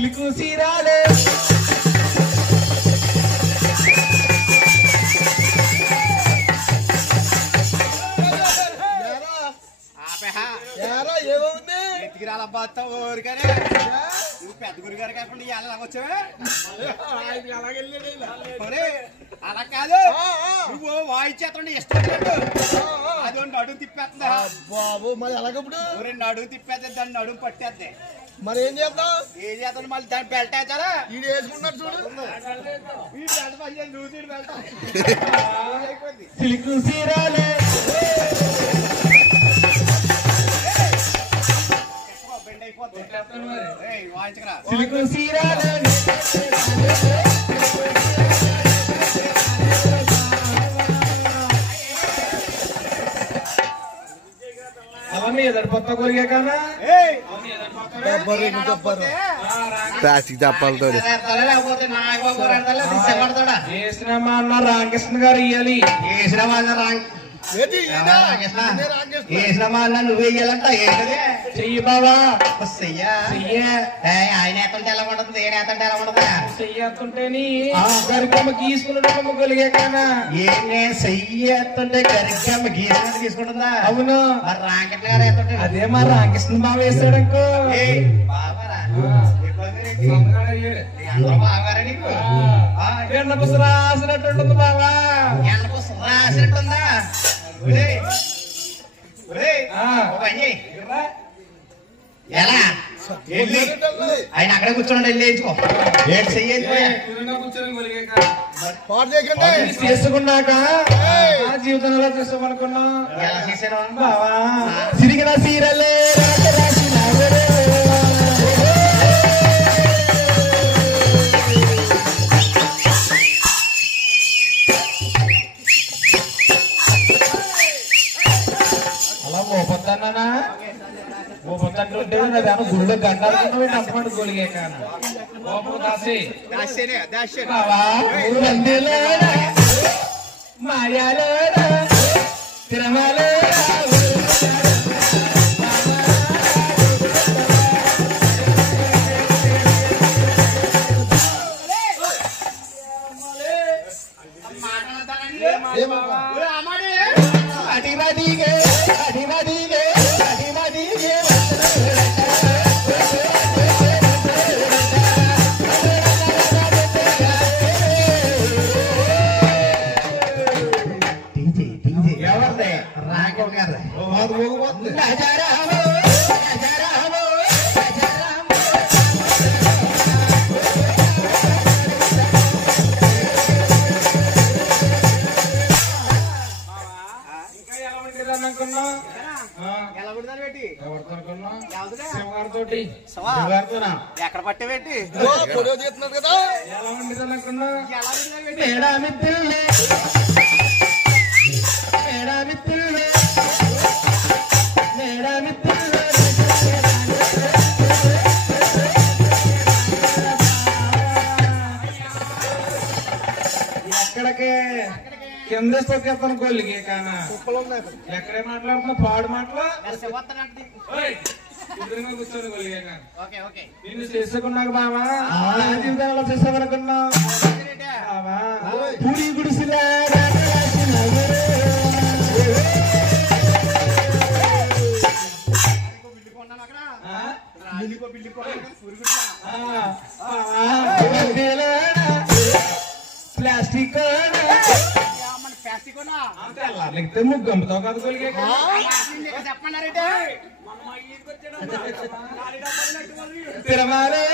silk సీరాలే ఊరికనే నువ్వు పెద్ద గురిగారు కాకుండా ఎలాగొచ్చావే అలా కాదు నువ్వు వాయిచ్చేస్తుండే ఇష్టం అది నడుము తిప్పేస్తుందా బాబు మరి ఎలాగప్పుడు రెండు అడుగు తిప్పేద్ది దాన్ని నడుము పట్టేద్ది మరి ఏం చేద్దాం ఏం చేస్తాను మళ్ళీ దాన్ని బెల్ట్ వేస్తారా ఈడు వేసుకున్నాడు చూడు సిలుకు సీరాలే సిలుకు సీరాలే అవన్నీ ఎదడిపోతా కొరిగా కానా ప్లాస్టిక్ చెప్పాలతో వేసినమ్మా అన్న రామకృష్ణ గారు ఇయ్యాలి నువ్వు వెయ్యాలంట చెయ్యి బావా ఆయన ఎత్తుంటే ఎలా ఉండదు నేను ఎత్తుంటే ఎలా ఉండదా చెయ్యతుంటేని గరికమ్మ గీసుకున్నట్టు కొలిగా కానా ఏ చెయ్యి ఎత్తుంటే గరికమ్మ గీసినట్టు తీసుకుంటుందా అవును మరి రామకృష్ణ గారు ఎత్తుంటే అదే మా రామకృష్ణ బావ వేసాడనుకో బాగారా నీకు ఎండ పుస రాసినట్టు ఉంటుంది బావా ఎండ పుస రాసినట్టుందా ఎలా ఆయన అక్కడే కూర్చోండి వెళ్ళి వేయించుకో ఏడు చెయ్యి చేసుకున్నాక జీవితంలో చేస్తామనుకున్నా ఎలా చేశాను బావా సిరిగిన సీరలే అలా మోపొద్దానా మోపొద్దంటుంటే నాదేమో గుడిలో గండాలు అంతమంది గోలిగే కాన మోపం దాసి మాయాలోడా తిరమలోడా అడివడిగే అడివడిగే అడివడిగే ఎవరిదే రాఘవ్ గారు ఎక్కడ పట్టేవేటి చేస్తున్నాడు కదా ఎలా ఉండేది అనుకున్నా ఎక్కడికే కింద తొక్కేస్తాను గోళ్ళకి కానా ఎక్కడే మాట్లాడుతున్నా పాడు మాటలు కూర్చొని గోలిగే కాను నిన్ను చేసుకున్నాక బావా జీవితంలో చేసామనుకున్నా బావా పూడి గుడిసిలా ప్లాస్టిక్ లేకపోతే ముగ్గంతో కాదు కొలిగే తిరమాలే